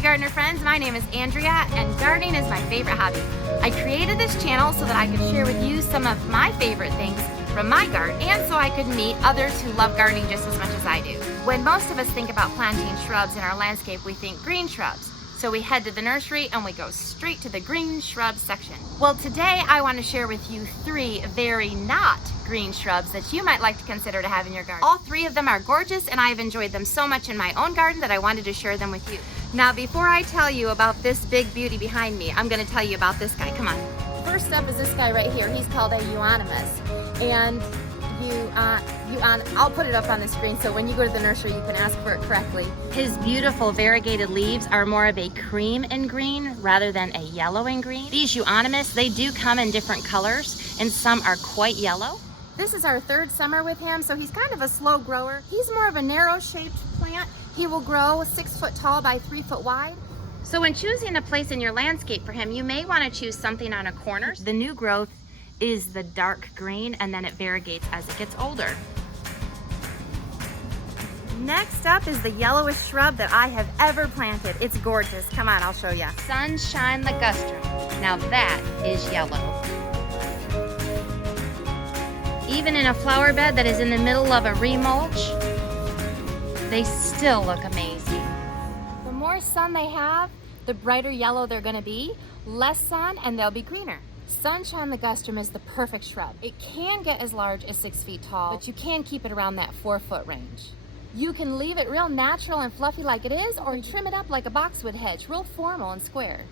Hobby Gardener friends, my name is Andrea and gardening is my favorite hobby. I created this channel so that I could share with you some of my favorite things from my garden and so I could meet others who love gardening just as much as I do. When most of us think about planting shrubs in our landscape, we think green shrubs. So we head to the nursery and we go straight to the green shrub section. Well, today I want to share with you 3 very not green shrubs that you might like to consider to have in your garden. All 3 of them are gorgeous and I've enjoyed them so much in my own garden that I wanted to share them with you. Now, before I tell you about this big beauty behind me, I'm going to tell you about this guy. Come on. First up is this guy right here. He's called a Euonymus. And I'll put it up on the screen so when you go to the nursery you can ask for it correctly. His beautiful variegated leaves are more of a cream and green rather than a yellow and green. These Euonymus, they do come in different colors and some are quite yellow. This is our 3rd summer with him, so he's kind of a slow grower. He's more of a narrow shaped plant. He will grow 6 foot tall by 3 foot wide. So when choosing a place in your landscape for him, you may want to choose something on a corner. The new growth is the dark green and then it variegates as it gets older. Next up is the yellowest shrub that I have ever planted. It's gorgeous. Come on, I'll show you. Sunshine Ligustrum. Now that is yellow. Even in a flower bed that is in the middle of a remulch, they still look amazing. The more sun they have, the brighter yellow they're gonna be. Less sun and they'll be greener. Sunshine Ligustrum is the perfect shrub. It can get as large as 6 feet tall, but you can keep it around that 4-foot range. You can leave it real natural and fluffy like it is, or trim it up like a boxwood hedge, real formal and square.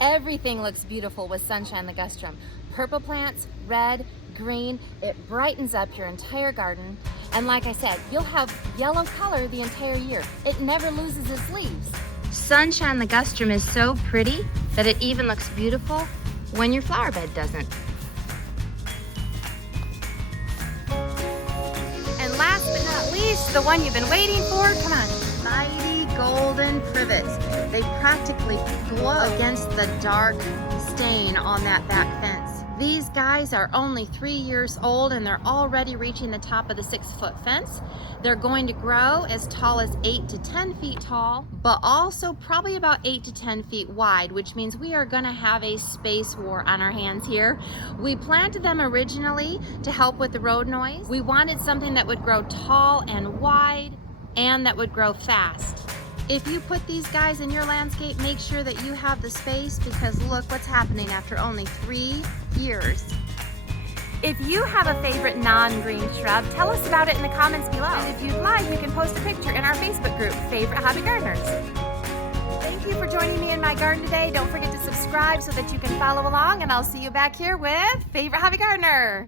Everything looks beautiful with Sunshine Ligustrum. Purple plants, red, green, it brightens up your entire garden. And like I said, you'll have yellow color the entire year. It never loses its leaves. Sunshine Ligustrum is so pretty that it even looks beautiful when your flower bed doesn't. And last but not least, the one you've been waiting for, come on, mighty golden privets. They practically glow against the dark stain on that back fence. These guys are only 3 years old and they're already reaching the top of the 6-foot fence. They're going to grow as tall as 8 to 10 feet tall, but also probably about 8 to 10 feet wide, which means we are gonna have a space war on our hands here. We planted them originally to help with the road noise. We wanted something that would grow tall and wide and that would grow fast. If you put these guys in your landscape, make sure that you have the space because look what's happening after only 3 years. If you have a favorite non-green shrub, tell us about it in the comments below. And if you'd like, you can post a picture in our Facebook group, Favorite Hobby Gardeners. Thank you for joining me in my garden today. Don't forget to subscribe so that you can follow along, and I'll see you back here with Favorite Hobby Gardener.